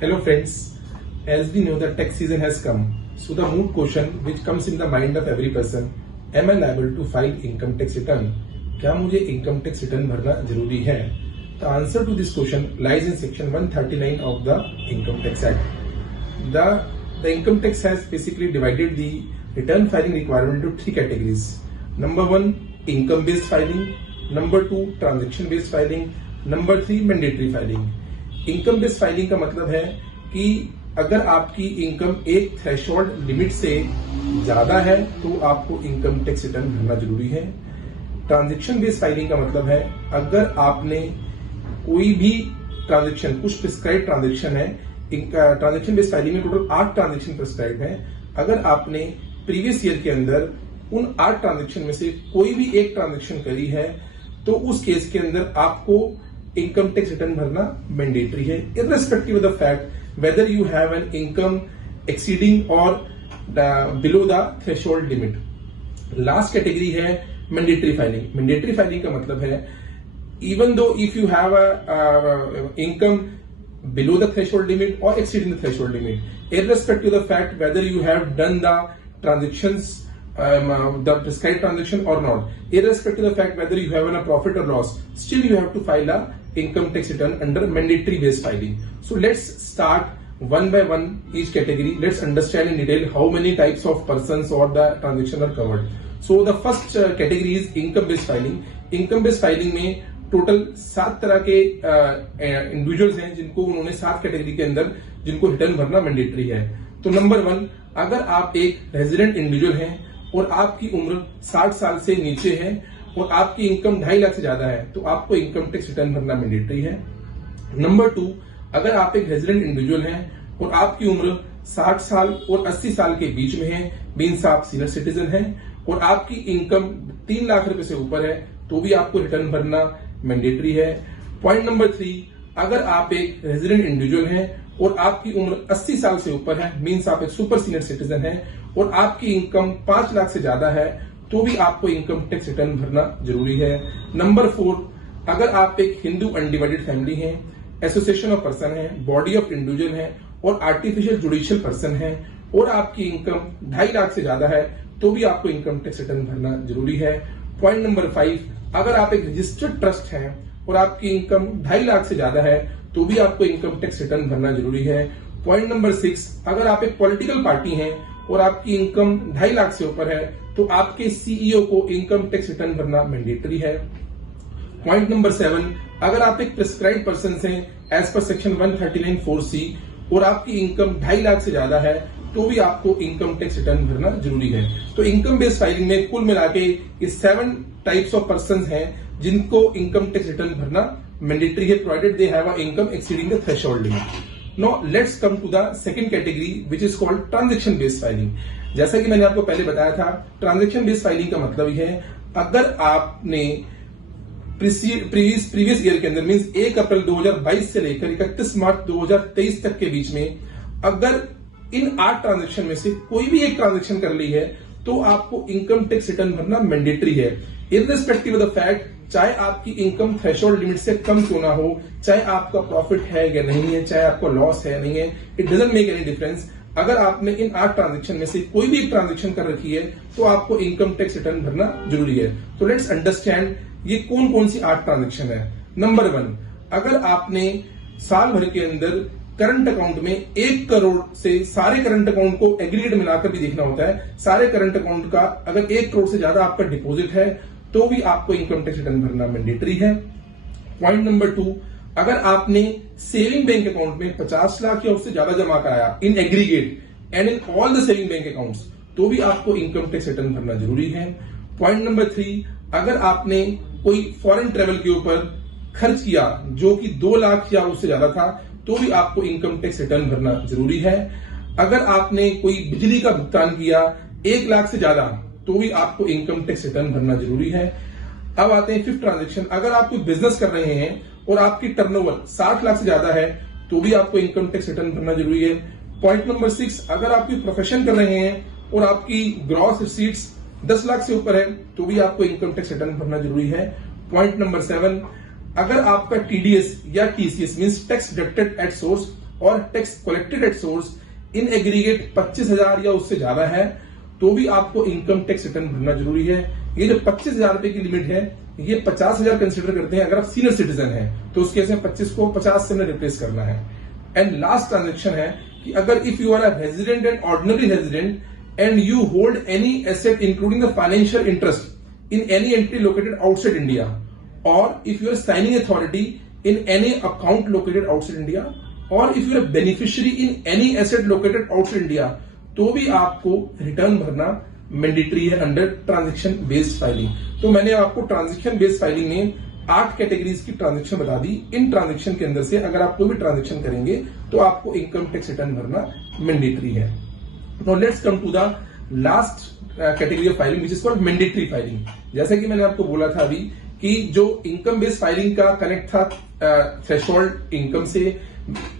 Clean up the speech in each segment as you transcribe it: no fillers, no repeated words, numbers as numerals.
Hello friends, as we know that tax season has come, so the moot question which comes in the mind of every person, am I liable to file income tax return? क्या मुझे income tax return भरना जरूरी है? The answer to this question lies in section 139 of the Income Tax Act. The income tax has basically divided the return filing requirement into three categories. Number one, income based filing. Number two, transaction based filing. Number three, mandatory filing. Income based filing का मतलब है कि अगर आपकी income एक threshold limit से ज्यादा है तो आपको इनकम टैक्स रिटर्न भरना जरूरी है। ट्रांजैक्शन बेस्ड फाइलिंग का मतलब है अगर आपने कोई भी ट्रांजैक्शन, कुछ प्रिस्क्राइब ट्रांजैक्शन है, ट्रांजैक्शन बेस्ड फाइलिंग में टोटल 8 ट्रांजैक्शन प्रिस्क्राइब है। अगर आपने प्रीवियस ईयर के अंदर उन 8 ट्रांजैक्शन में से कोई भी एक ट्रांजैक्शन करी है तो उस केस के अंदर आपको इनकम टैक्स रिटर्न भरना मैंडेटरी है, irrespective of the fact whether you have an income exceeding or below the threshold limit. Last category है मैंडेटरी फाइलिंग। मैंडेटरी फाइलिंग का मतलब है even though if you have a income below the threshold limit or exceeding the threshold limit, irrespective of the fact whether you have done the transactions, the prescribed transaction or not, irrespective of the fact whether you have a profit or loss, still you have to file a income tax return under mandatory based filing. So let's start one by one each category. Let's understand in detail how many types of persons or the transactions are covered. So the first category is income based filing. Income based filing में total 7 तरह के individuals हैं जिनको उन्होंने 7 category के अंदर जिनको return भरना मैंडेटरी है। तो नंबर 1, अगर आप एक रेजिडेंट इंडिविजुअल हैं और आपकी उम्र 60 साल से नीचे है और आपकी इनकम 2.5 लाख से ज्यादा है तो आपको इनकम टैक्स रिटर्न भरना मैंडेटरी है। नंबर 2, अगर आप एक रेजिडेंट इंडिविजुअल हैं और आपकी उम्र 60 साल और 80 साल के बीच में है, मीन्स आप सीनियर सिटीजन हैं और आपकी इनकम 3 लाख रुपए से ऊपर है तो भी आपको रिटर्न भरना मैंडेटरी है। पॉइंट नंबर 3, अगर आप एक रेजिडेंट इंडिविजुअल हैं और आपकी उम्र 80 साल से ऊपर है, मीन्स आप एक सुपर सीनियर सिटीजन हैं और आपकी इनकम 5 लाख से ज्यादा है तो भी आपको इनकम टैक्स रिटर्न भरना जरूरी है। नंबर 4, अगर आप एक हिंदू अनडिवाइडेड फैमिली हैं, एसोसिएशन ऑफ पर्सन है, बॉडी ऑफ इंडिविजुअल है और आर्टिफिशियल जुडिशियल पर्सन है और आपकी इनकम 2.5 लाख से ज्यादा है तो भी आपको इनकम टैक्स रिटर्न भरना जरूरी है। पॉइंट नंबर 5, अगर आप एक रजिस्टर्ड ट्रस्ट हैं और आपकी इनकम 2.5 लाख से ज्यादा है तो भी आपको इनकम टैक्स रिटर्न भरना जरूरी है। पॉइंट नंबर 6, अगर आप एक पॉलिटिकल पार्टी हैं और आपकी इनकम 2.5 लाख से ऊपर है तो आपके सीईओ को इनकम टैक्स रिटर्न भरना मैंडेटरी है। पॉइंट नंबर 7, अगर आप एक प्रिस्क्राइब पर्सन हैं एज पर सेक्शन 139(4)(c) और आपकी इनकम 2.5 लाख से ज्यादा है तो भी आपको इनकम टैक्स रिटर्न भरना जरूरी है। तो इनकम बेस्ड फाइलिंग में कुल मिला के 7 टाइप्स ऑफ पर्सन हैं जिनको इनकम टैक्स रिटर्न भरना मैंडेटरी है, provided they have a income exceeding the threshold limit. Now let's come to the second category which is called transaction based filing. जैसा कि मैंने आपको पहले बताया था, ट्रांजैक्शन बेस्ड फाइलिंग का मतलब ये है अगर आपने प्रीवियस ईयर के अंदर मींस 1 अप्रैल 2022 से लेकर 31 मार्च 2023 तक के बीच में अगर इन 8 ट्रांजैक्शन में से कोई भी एक ट्रांजैक्शन कर ली है तो आपको इनकम टैक्स रिटर्न भरना मैंडेटरी है, इर्रेस्पेक्टिव ऑफ द फैक्ट चाहे आपकी इनकम थ्रेशोल्ड लिमिट से कम क्यों ना हो, चाहे आपका प्रॉफिट है या नहीं है, चाहे आपको लॉस है नहीं है, it doesn't make any difference. अगर आपने इन 8 ट्रांजैक्शन में से कोई भी एक ट्रांजैक्शन कर रखी है तो आपको इनकम टैक्स रिटर्न भरना जरूरी है। तो लेट्स अंडरस्टैंड ये कौन कौन सी 8 ट्रांजैक्शन है। नंबर 1, अगर आपने साल भर के अंदर करंट अकाउंट में 1 करोड़ से सारे करंट अकाउंट को एग्रीगेट मिलाकर भी देखना होता है, सारे करंट अकाउंट का अगर 1 करोड़ से ज्यादा आपका डिपॉजिट है तो भी आपको इनकम टैक्स रिटर्न भरना मैंडेटरी है। पॉइंट नंबर 2, अगर आपने सेविंग बैंक अकाउंट में 50 लाख या उससे ज्यादा जमा कराया in aggregate and in all the saving bank accounts तो भी आपको इनकम टैक्स रिटर्न भरना जरूरी है। पॉइंट नंबर 3, अगर आपने कोई फॉरेन ट्रेवल के ऊपर खर्च किया जो कि 2 लाख या उससे ज्यादा था तो भी आपको इनकम टैक्स रिटर्न भरना जरूरी है। अगर आपने कोई बिजली का भुगतान किया 1 लाख से ज्यादा तो भी आपको इनकम टैक्स रिटर्न भरना जरूरी है। अब आते हैं 5th ट्रांजैक्शन, अगर आप कोई बिजनेस कर रहे हैं और आपकी टर्नओवर 60 लाख से ज्यादा है तो भी आपको इनकम टैक्स रिटर्न भरना जरूरी है। पॉइंट नंबर 6, अगर आप कोई प्रोफेशन कर रहे हैं और आपकी ग्रॉस रिसीट्स 10 लाख से ऊपर है तो भी आपको इनकम टैक्स रिटर्न भरना जरूरी है। पॉइंट नंबर 7, अगर आपका टीडीएस या TCS means tax deducted at source और tax collected at source in aggregate 25,000 या उससे ज्यादा है तो भी आपको इनकम टैक्स रिटर्न भरना जरूरी है। ये जो 25,000 रुपए की लिमिट है ये 50,000 कंसिडर करते हैं अगर आप सीनियर सिटीजन है तो उस केस में 25 को 50 से रिप्लेस करना है। एंड लास्ट ट्रांजेक्शन है कि अगर if you are a resident and ordinary resident and you hold any asset including the financial interest in any entity located outside India और if you are signing authority in any account located outside India और if you are beneficiary in any asset located outside India तो भी आपको return भरना mandatory है under transaction based filing. तो मैंने आपको ट्रांजेक्शन बेस्ड फाइलिंग में 8 कैटेगरीज की ट्रांजेक्शन बता दी। इन ट्रांजेक्शन के अंदर से अगर आप कोई भी ट्रांजेक्शन करेंगे तो आपको इनकम टैक्स रिटर्न भरना मैंडेटरी है। Now let's come to the last category of filing which is called mandatory filing. जैसे कि मैंने आपको बोला था अभी कि जो इनकम बेस्ड फाइलिंग का कनेक्ट था थ्रेशोल्ड इनकम से,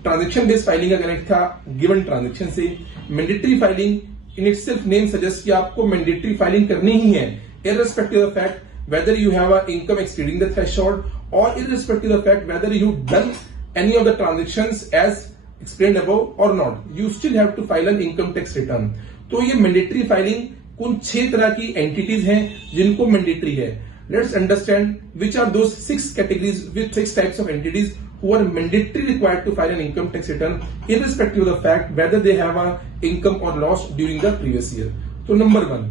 ट्रांजेक्शन बेस्ड फाइलिंग का कनेक्ट था गिवन ट्रांजेक्शन से, mandatory filing in itself name suggest कि आपको मैंडेटरी फाइलिंग करनी ही है irrespective of the fact whether you have an income exceeding the threshold or irrespective of the fact whether you done any of the transactions as explained above or not, you still have to file an income tax return। तो ये mandatory filing कुल 6 तरह की entities हैं जिनको mandatory है। Let's understand which are those 6 categories with 6 types of entities who are mandatorily required to file an income tax return irrespective of the fact whether they have a income or loss during the previous year। So number 1,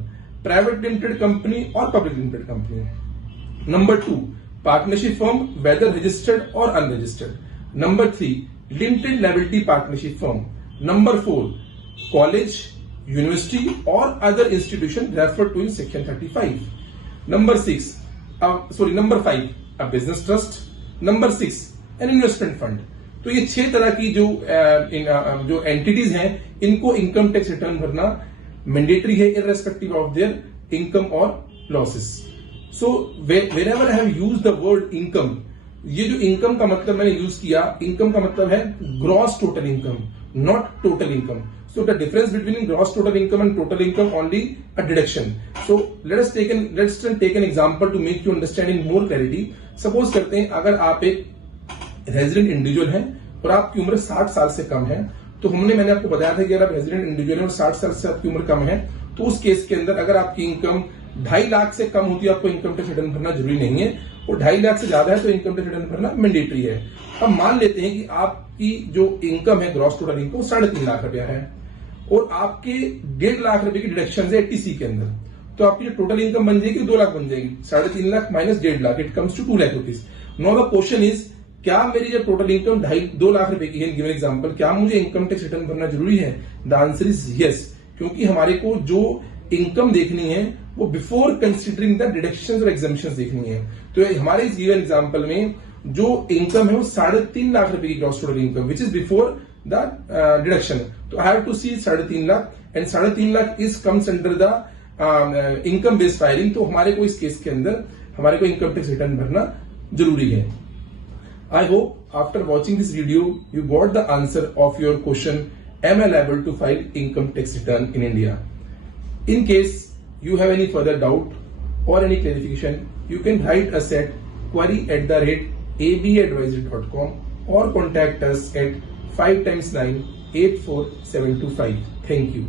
private limited company or public limited company। Number 2, partnership firm whether registered or unregistered। Number 3, limited liability partnership firm। Number 4, college, university or other institution referred to in section 35। Number 5, a business trust। Number 6, an investment fund. तो ये 6 तरह की जो entities हैं इनको income tax return भरना mandatory है irrespective of their income और losses. So wherever I have used the word income, ये जो इनकम का मतलब मैंने यूज किया, इनकम का मतलब है gross total income, not total income. So the difference between gross total income and total income only a deduction। So let's take an example to make you understand in more clarity। Suppose करते हैं अगर आप एक resident individual है और आपकी उम्र 60 साल से कम है, तो मैंने आपको बताया था कि अगर आप रेजिडेंट इंडिविजुअल है और 60 साल से आपकी उम्र कम है तो उस केस के अंदर अगर आपकी इनकम 2.5 लाख से कम होती है आपको इनकम टैक्स रिटर्न भरना जरूरी नहीं है, और 2.5 लाख से ज्यादा है तो इनकम टैक्स रिटर्न भरना मैंडेटरी है। अब मान लेते हैं कि आपकी जो इनकम है ग्रॉस टोटल इनकम 3.5 लाख रुपया है और आपके 1.5 लाख रुपए की डिडक्शन है 80C के अंदर, तो आपकी जो टोटल इनकम बन जाएगी 2 लाख बन जाएगी। 3.5 lakh minus 1.5 lakh it comes to 2 lakh rupees. Now the question is, क्या मेरी जो टोटल इनकम 2 लाख रुपए की है, गिवन एग्जांपल, क्या मुझे इनकम टैक्स रिटर्न भरना जरूरी है? द आंसर इज यस, क्योंकि हमारे को जो इनकम देखनी है वो बिफोर कंसिडरिंग द डिडक्शंस और एग्जम्पशंस देखनी है। तो हमारे इस गिवन एग्जांपल में जो इनकम है वो 3.5 लाख रुपए की gross total income which is before the deduction. तो I have to see 3.5 lakh and 3.5 lakh is comes under the income based filing. तो हमारे को इस केस के अंदर हमारे को इनकम टैक्स रिटर्न भरना जरूरी है। I hope after watching this video, you got the answer of your question, am I liable to file income tax return in India? In case you have any further doubt or any clarification, you can write us at query@abadvisory.com or contact us at 5 times 9 84725. Thank you.